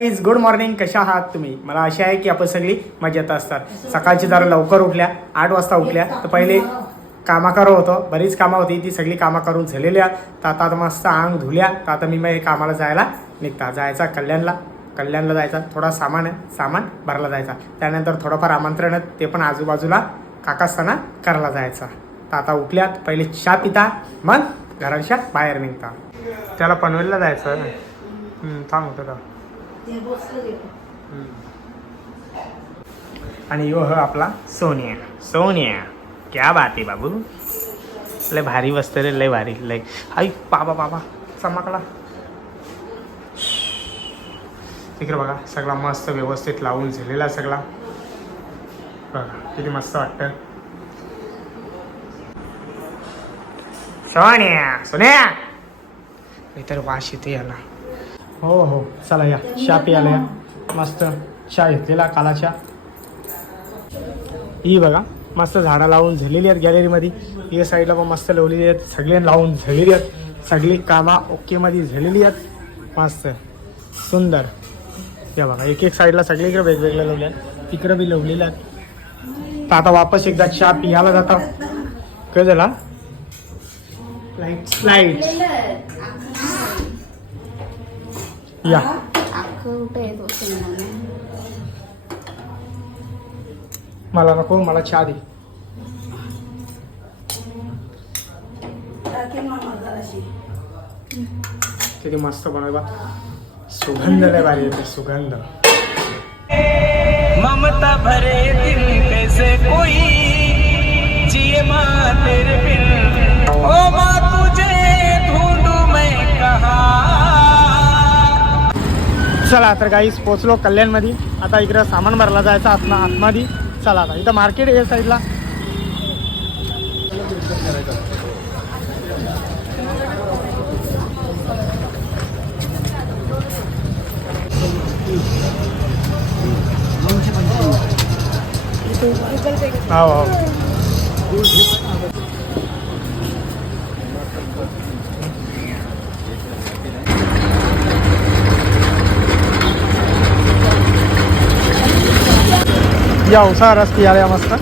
Is good morning. कशा आहात तुम्ही? मला आशा आहे की आपण सगळी मजेत असतात. सकाळची जरा लवकर उठल्या, 8 वाजता उठल्या. तर पहिले कामं करत होतो, बरीच कामं होती, ती सगळी कामं करून झालेल्या. तर आता मस्त अंग धुल्या. तर आता मी मग कामाला जायचा कल्याणला जायचा. थोडा सामान भरायला जायचा. त्यानंतर थोडंफार आमंत्रण आहे, ते पण आजूबाजूला काकास्थाना करायला जायचा. तर आता उठल्यात, पहिले चहा पिता, मग घराच्या बाहेर निघता. त्याला पनवेलला जायचं. थांब होतं का. आणि यो आपला सोनिया क्या बात आहे बाबू. लय भारी वस्तू रे, लय भारी. लय आई बाबा चमकला. तिकडे बघा, सगळा मस्त व्यवस्थित लावून झालेला सगळा. बघा किती मस्त वाटतं. सोन्या इतर वास येते याला. हो चला या चहा प्यायला या. मस्त चहा घेतलेला काला चहा. ही बघा मस्त झाडं लावून झालेली आहेत गॅलरीमध्ये. या साईडला पण मस्त लावलेली आहेत, सगळे लावून झालेली आहेत. सगळी कामं ओकेमध्ये झालेली आहेत. मस्त सुंदर. या बघा एक साईडला सगळीकडे वेगवेगळ्या लावल्या आहेत, तिकडं बी लावलेल्या आहेत. तर आता वापस एकदा चहा पियाला जाता. काय झाला? लाईट या मला नको, मला चहा दे. किती मस्त बनवा. सुगंध लय भारी येते, सुगंध. ममता भरे दिल कैसे कोई जिए माँ तेरे बिन, ओ माँ तुझे ढूंढूं मैं कहाँ. चला तर गाईस पोचलो कल्याणमध्ये. आता इकडं सामान भरला जायचं आतमध्ये. चला आता इथं मार्केट आहे साईडला. हो या उसा रस्ती आल्या मस्त.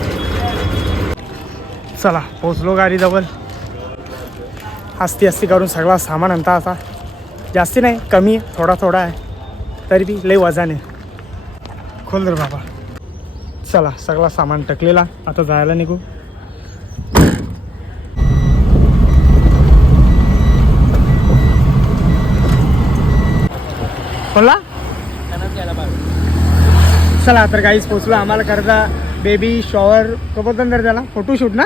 चला पोचलो गाडीजवळ. हस्ती करून सगळा सामान आणता. असा जास्ती नाही, कमी थोडा आहे, तरी बी लई वजन आहे. खोल रे बाबा. चला सगळा सामान टकलेला. आता जायला निघू. बोला. चला तर काहीच पोचलो. आम्हाला करता बेबी शॉवर कबोतन तर त्याला फोटोशूट ना,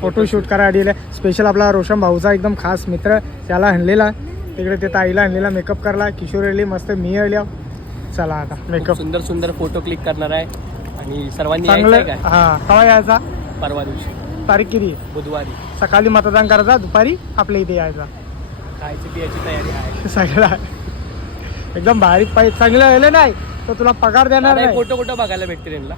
फोटोशूट करा आलेला. स्पेशल आपला रोशन भाऊचा एकदम खास मित्र, त्याला आणलेला. तिकडे ते ताईला आणलेला, मेकअप करला. किशोर आली मस्त, मी आल्या. चला आता मेकअप. सुंदर फोटो क्लिक करणार आहे आणि सर्वांनी चांगलं. हां केव्हा यायचा? परवा दिवशी. तारीख किती? बुधवारी. सकाळी मतदान करायचा, दुपारी आपल्या इथे यायचा. खायची पियाची तयारी आहे सगळा एकदम बारीक पाहिजे. चांगलं राहिलं नाही तर तुला पगार देणार नाही. फोटो बघायला भेटते त्यांना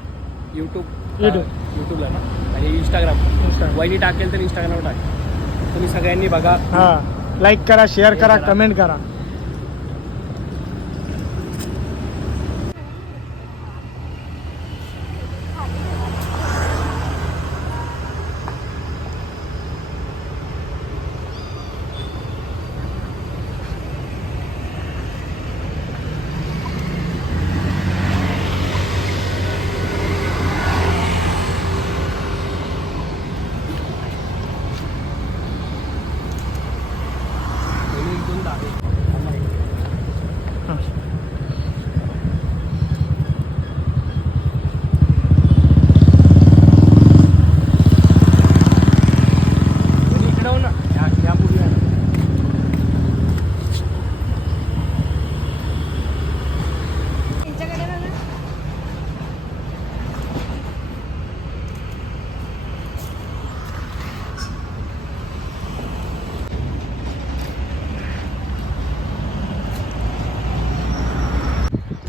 युट्यूबला ना, आणि इंस्टाग्राम. वहिनी टाकेल तर इंस्टाग्रामवर टाकेल. तुम्ही सगळ्यांनी बघा. हां लाईक करा, शेअर करा, कमेंट करा.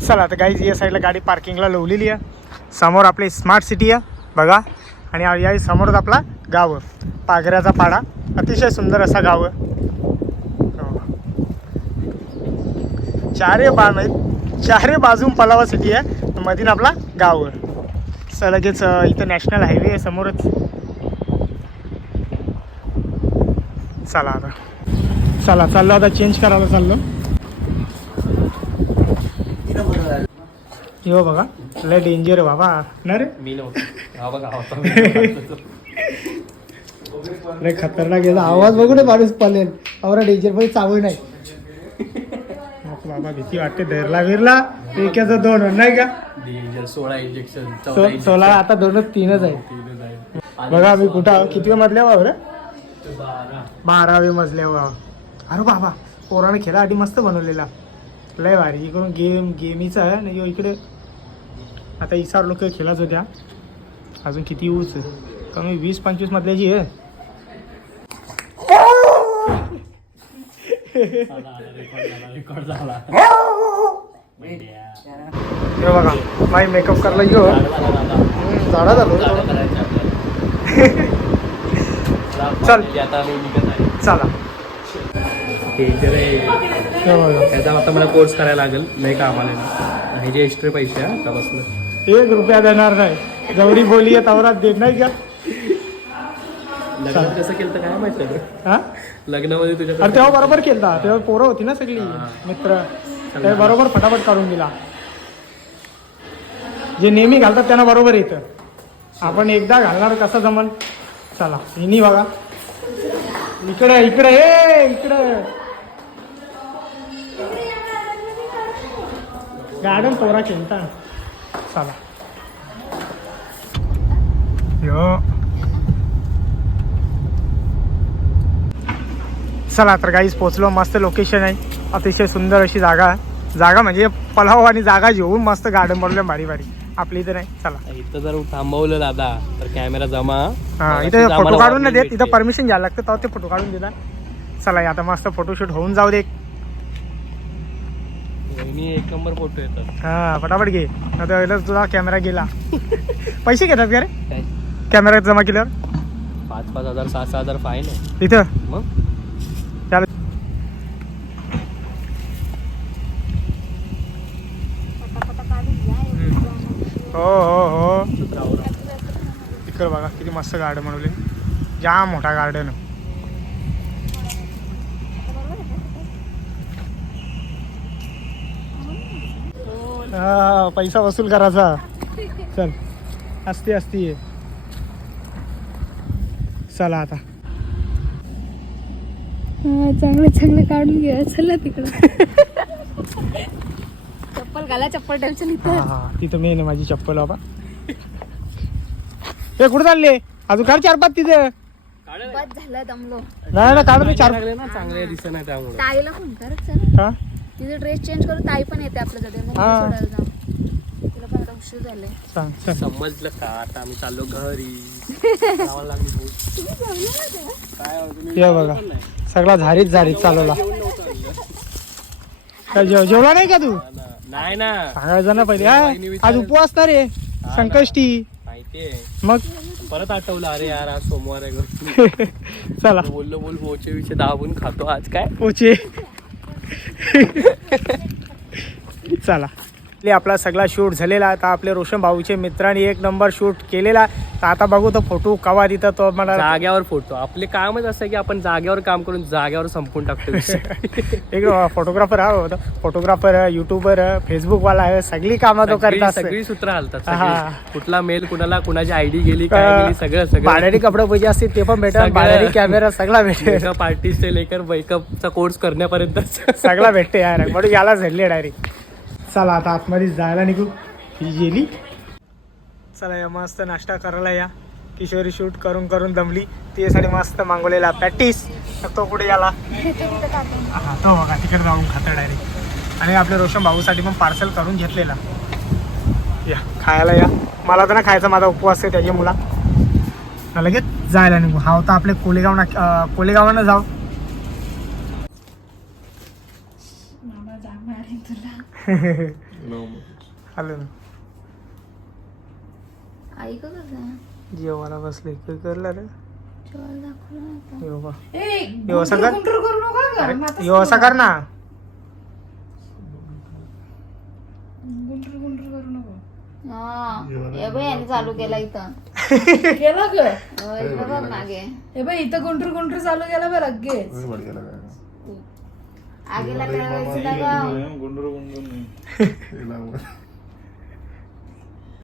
चला तर गाईज या साईडला गाडी पार्किंगला लावलेली आहे. समोर आपली स्मार्ट सिटी आहे बघा. आणि या समोरच आपला गाव पागऱ्याचा पाडा. अतिशय सुंदर असा गाव आहे. चारही बाण आहेत. चारही बाजून पलावा सिटी आहे, मधीन आपला गाव आहे. तर लगेच इथं नॅशनल हायवे आहे समोरच. चला आता चाललो आता चेंज करायला चाललो. हो बघा लय डेंजर आहे बाबा ना रे. मी नव्हतो हा बघा होता. लय खतरनाक आहे. आवाज बघू ना माणूस पळेल. आवरा डेंजर पण चावू नाही बाबा. भीती वाटते. धरला विरला एकाचं 2 नाही का. डेंजर 16 इंजेक्शन 16 आता 2च 3च आहे. बघा मी कुठं किती मजल्यावर 12वे मजल्यावर. अरे बाबा पोराने खेळासाठी मस्त बनवलेला लय भारी. इकडून गेमीचा आहे आणि इकडे आता इसार लोक खेळत होत्या. अजून किती यूज कमी 20-25 मधल्याची आहे. रेकॉर्ड झाला. हे बघा माई मेकअप करायला घेऊ झाडा झालो. चल आता मी निघत आहे. चला डेंजर आहे. हे बघा त्याचा आता मला कोर्स करायला लागेल. नाही का आम्हाला हे जे एक्स्ट्रा पैसे आहे आतापासून 1 रुपया देणार नाही. जवळी बोली आहे तवरात देत नाही का. लग्न कसं केलं तर काय माहिती हा लग्नामध्ये तुझ्या अरे तेव्हा बरोबर केलता. तेव्हा पोरं होती ना सगळी मित्र. ते बरोबर फटाफट काढून दिला. जे नेहमी घालतात त्यांना बरोबर येतं. आपण एकदा घालणार कसं जमन. चला हिनी बघा इकडे इकडे हे इकडे गार्डन पोरा खेळता. चला यो चला तर काहीच पोचलो. मस्त लोकेशन आहे. अतिशय सुंदर अशी जागा म्हणजे पलाव आणि जागा घेऊन मस्त गार्डन बनवलं भारी भारी. आपली इथं नाही. चला इथं जर थांबवलं दादा तर कॅमेरा जमा. हा इथे फोटो काढून नाही देत. इथं परमिशन घ्यायला लागतं तेव्हा ते फोटो काढून देतात. चला आता मस्त फोटोशूट होऊन जाऊ दे. एक नंबर फोटो येतात. हा फटाफट घे. आता तुझा कॅमेरा गेला. पैसे घेतात का रे काय कॅमेरा जमा केल्यावर. 5-5 हजार 6-6 हजार फाईन आहे इथं मग. त्याला हो हो हो तिकडं बघा किती मस्त गार्डन बनवले. जाम मोठा गार्डन. हा पैसा वसूल करायचा. चल असती चला आता चांगलं काढून घ्या. चला तिकडं चप्पल घाला. चप्पल ठेवचं हा हा तिथं मेन आहे माझी चप्पल बाबा. हे कुठं चालले अजून काढ 4-5 तिथे. बस झालं दमलो. नाही काढ मी 4. ना चांगले दिसत नाही त्यामुळे. ताईला फोन करत चल. हा तिथे ड्रेस चेंज करू. ताई पण येते आपल्याकडे. मग हा. सोडायला जाऊ. तिला पण आता उशीर झाले. सांग चल. समजलं का आता आम्ही चाललो घरी. जावं लागली बहुत. काय हो, तुम्ही हे बघा सगळा झारीच चालवला. काय जेवला नाही का तू. नाही ना सांगायचं ना पहिले. हा आज उपवास ना रे संकष्टी. माहितीये मग परत आठवलं. अरे यार आज सोमवार आहे. चला बोललो पोचे विषय दाबून खातो आज काय. पोचे चला आपला सगळा शूट झालेला. आता आपले रोशन भाऊचे मित्रांनी 1 नंबर शूट केलेला. तर आता बघू तो फोटो कवा देतात तो मला. जाग्यावर फोटो. आपले कामच असं आहे की आपण जाग्यावर काम करून जाग्यावर संपून टाकतो. एक फोटोग्राफर हा होता. फोटोग्राफर युट्यूबर फेसबुकवाला आहे. सगळी कामं तो करत असते. सगळी सूत्र हालतात. हा. सगळी. कुठला मेल कुणाला कुणाची आयडी गेली काय गेली सगळं भाड्याने कपडे पाहिजे असतील ते पण भेटेल. सगळं. भाड्याने कॅमेरा सगळा भेटेल. मेकअप आर्टिस्ट लेकर मेकअपचा कोर्स करण्यापर्यंत सगळा भेटते यार. म्हणून याला झडले डायरेक्ट. चला आता आतमध्ये जायला निघू. ही गेली. चला या मस्त नाश्ता करायला या. किशोरी शूट करून दमली. त्यासाठी मस्त मागवलेला पॅटीस. तो कुठे याला हा तो बघा तिकडे जाऊन खाता डायरेक्ट. आणि आपल्या रोशन भाऊसाठी पण पार्सल करून घेतलेला. या खायला या. मला तर ना खायचा माझा उपवास आहे त्याच्या मुला. लगेच जायला निघू. हा होता आपले कोलेगावानं जाऊ. आलं ना आई का कसं जेवायला बसले काय करला रे. जेवायला दाखवलं यो बा यो असं कर. यो असं कर ना. गुंटर गुंटर करू नको. हे बाई यांनी चालू केला इथं केला ग इथं बघ मागे हे बाई इथं गुंटर गुंटर चालू केला बघ लगेच. आगीला करायचं ना गं. गुंडूर गुंडूर नाही